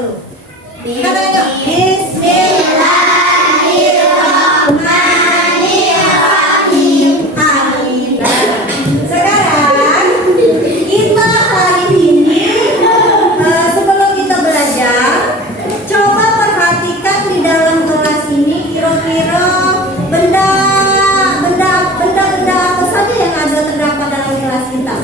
dulu. Kita tanya. Bismillahirrahmanirrahim. Amin. Sekarang kita hari ini sebelum kita belajar, coba perhatikan di dalam kelas ini kira-kira benda apa saja yang ada terdapat dalam kelas kita.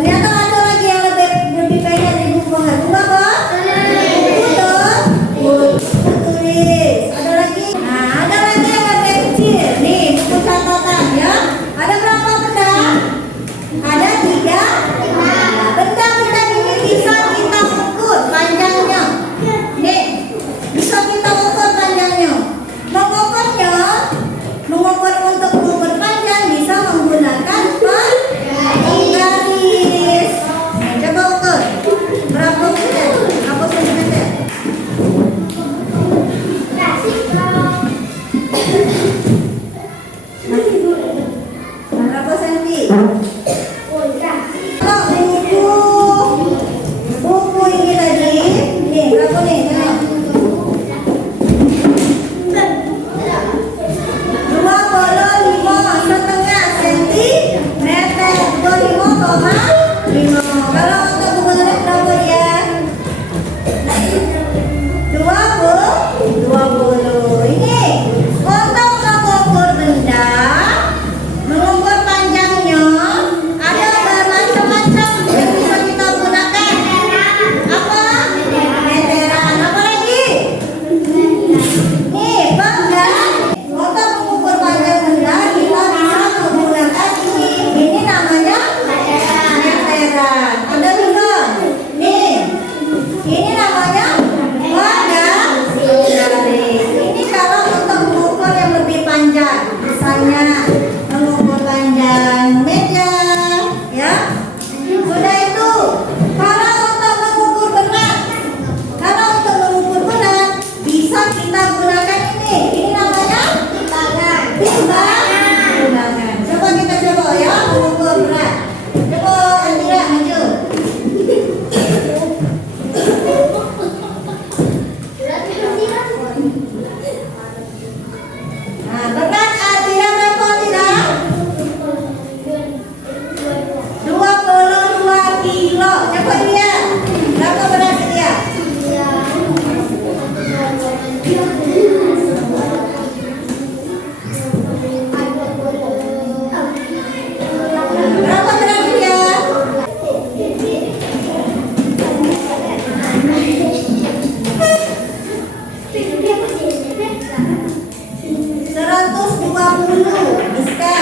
Ternyata ada lagi yang lebih pengen di buku apa? Buku tulis. Ada lagi. Nah, ada lagi yang lebih kecil. Nih, buku catatan ya. Ada berapa benda? Ada 3. Benda-benda ini bisa kita ukur panjangnya. Nih, bisa kita ukur panjangnya. Mengukur untuk mengukur panjang bisa menggunakan penggaris. Coba ukur. Berapa meter? Berapa sentimeter? Berapa senti? Buku ini tadi, nih berapa nih? Tengok. 25,5 sentimeter. 25,5. Kalau untuk buku tulis berapa dia? 20. Ini untuk mengukur benda, mengukur panjangnya, ada bermacam-macam yang bisa kita gunakan. Apa? Meteran. Apa lagi? Nih, penggaris. Untuk mengukur panjang benda kita bisa menggunakan ini. Ini namanya meteran. Ada juga. Nih, ini namanya penggaris. Ini kalau untuk mengukur yang lebih panjang, misalnya mengukur panjang meja, ya. Sudah itu. Kalau untuk mengukur berat, bisa kita gunakan ini. Ini namanya timbangan. Timbangan. Coba kita coba ya, mengukur berat. Coba Andira maju. Nah, berat Andira berapa tidak? 22 kilo. Coba dia. Berapa berat dia? Berapa berat dia? 120. Mister.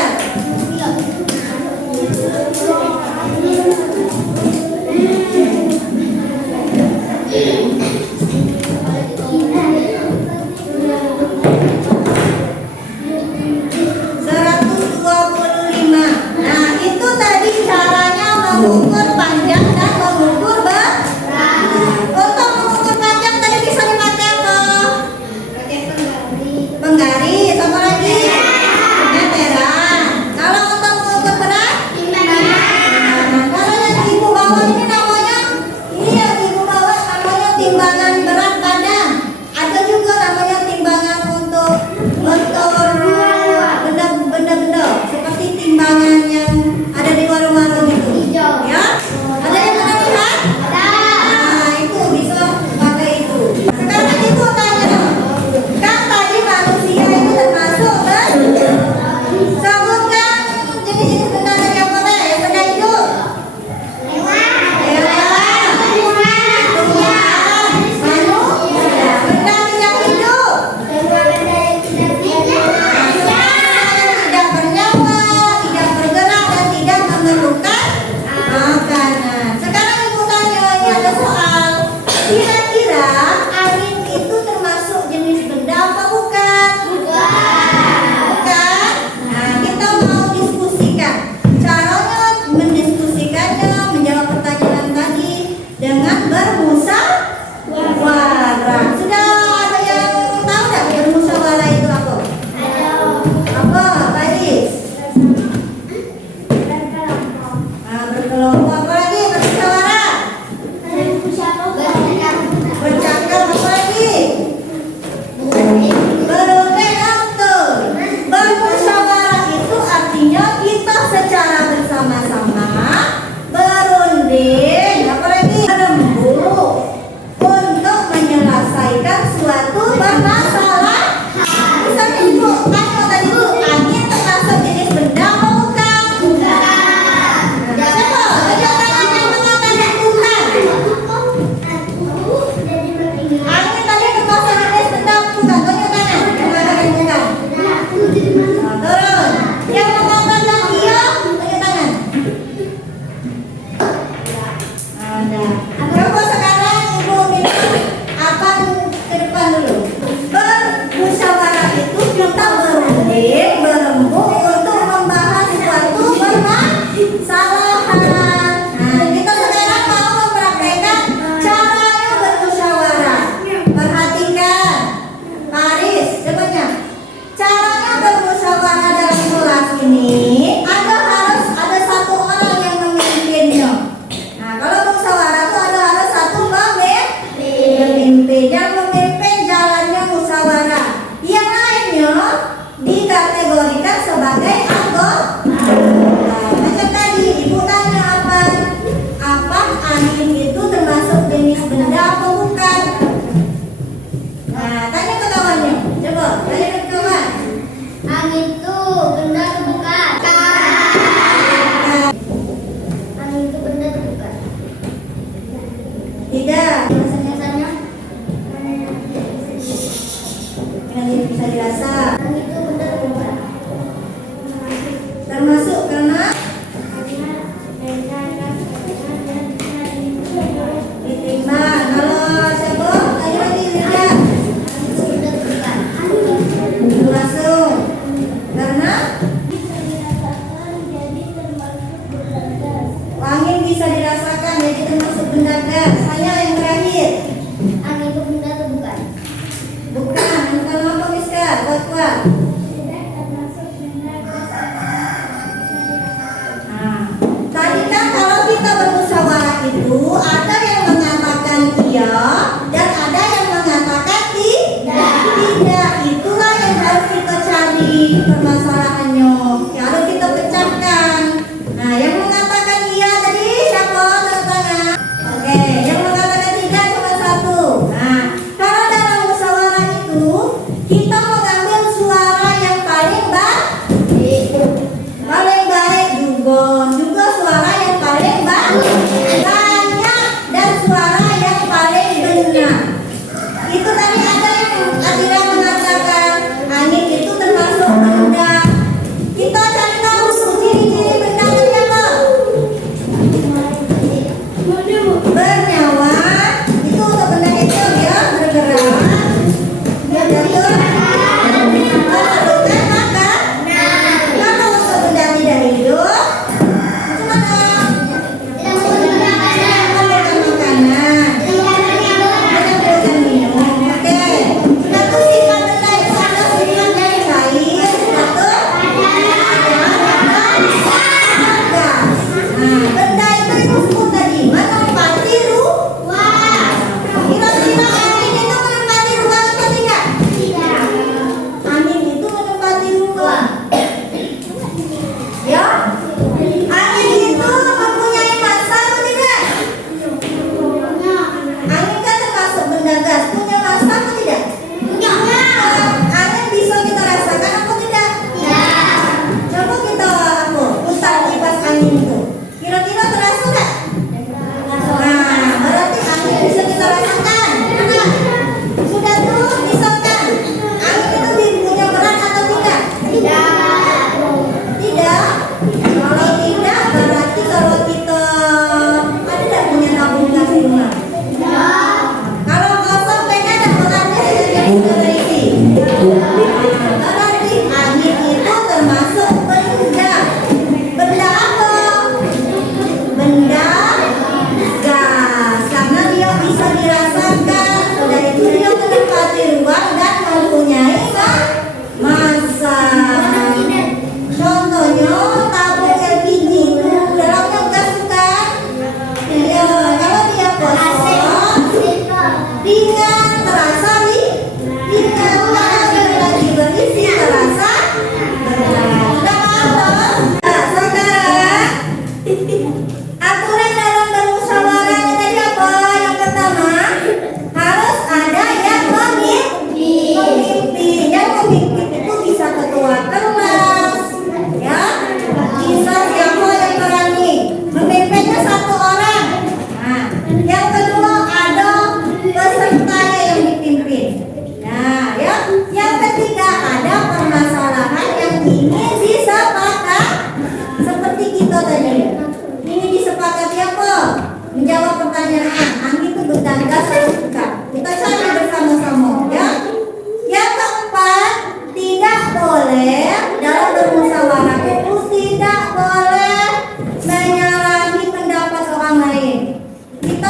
Nah, itu tadi caranya mengukur panjang dan mengukur berat. Untuk mengukur panjang tadi bisa dipakai apa? Penggaris. Apa lagi? Meteran. Kalau untuk mengukur berat? Nah, kalau yang ibu bawa ini namanya, ini yang ibu bawa namanya timbangan berat badan. Ada juga namanya timbangan untuk benda-benda seperti timbangan yang ada di warung-warung itu. Ya? Ada yang pernah lihat? Nah, itu bisa pakai itu. Sekarang ibu tanya, kan tadi manusia itu termasuk kan? Sebutkan jenis-jenis benda yang boleh. Benda hidup. Hewan. Tumbuhan. Manusia. Benda tidak hidup. Tidak bernyawa, tidak bergerak dan tidak memerlukan makanan. Sekarang ibu tanya, ini ada soal. Kira-kira angin itu termasuk jenis benda apa bukan? Bukan. Nah, kita mau diskusikan. Caranya mendiskusikannya, menjawab pertanyaan tadi dengan bermusyawarah. Sudah ada yang tahu nggak bermusyawarah itu apa? Apa, Baris? Nah, berkelompok. Apa lagi bermusyawarah? Bercakap. Apa lagi? Betul. Bermusyawarah itu artinya kita secara bersama-sama berunding, apalagi berembuk untuk menyelesaikan suatu permasalahan. Misalnya ibu tanya tadi bu, angin termasuk jenis benda apa bukan? Bukan. Siapa? bisa dirasakan, jadi termasuk benda gas. Hanya yang terakhir. Angin itu benda atau bukan? Bukan apa Miska? Kuat. Nah, tadi kan kalau kita bermusyawarah itu ada yang mengatakan iya dan ada yang mengatakan tidak. Itulah yang harus kita cari permasalahannya. Ya, harus kita pecahkan. Nah, yang mengatakan iya tadi siapa? Tanda tangan. Oke, yang mengatakan tidak cuma satu. Nah, kalau dalam musyawarah itu kita mengambil suara yang paling baik juga suara yang paling banyak dan suara yang paling benar. Itu tadi ada yang Adira mengatakan angin itu termasuk benda. Kita cari tahu ciri-ciri benda itu apa? Bernyawa. Itu untuk benda itu dia bergerak. Dia jatuh. Melakukan makan. Kalau untuk benda tidak hidup,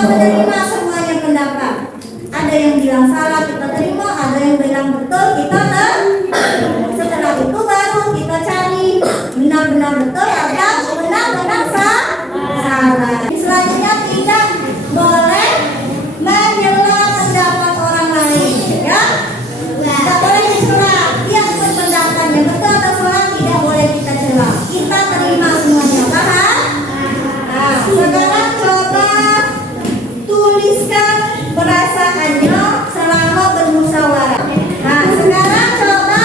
menerima semuanya pendapat. Ada yang bilang salah kita terima, ada yang bilang betul kita terima. Setelah itu baru kita cari benar-benar betul atau benar-benar salah. Selanjutnya tidak boleh menyela pendapat orang lain, ya. Tidak boleh dicela. Yang berpendapatnya betul atau salah tidak boleh kita cela. Kita terima semuanya, paham? Nah, sekarang coba tuliskan perasaannya selama bermusyawarah. Nah, sekarang coba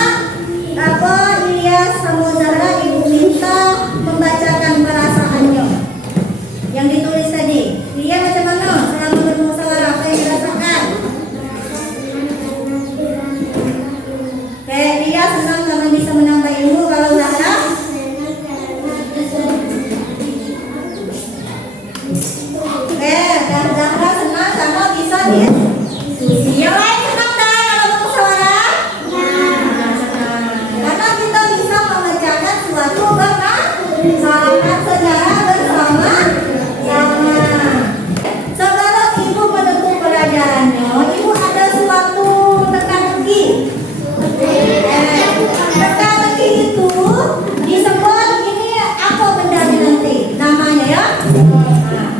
Ilyas Samudera Ibu minta membacakan perasaannya yang ditulis tadi. Dia macam mana selama bermusyawarah, apa yang dirasakan? Kayak dia senang karena bisa menambah ilmu. Kalau Zahra? Dan Zahra senang karena bisa diskusi. Yang lain senang dah kalau bermusyawarah? Karena kita bisa memecahkan suatu permasalahan secara bersama-sama. Nah,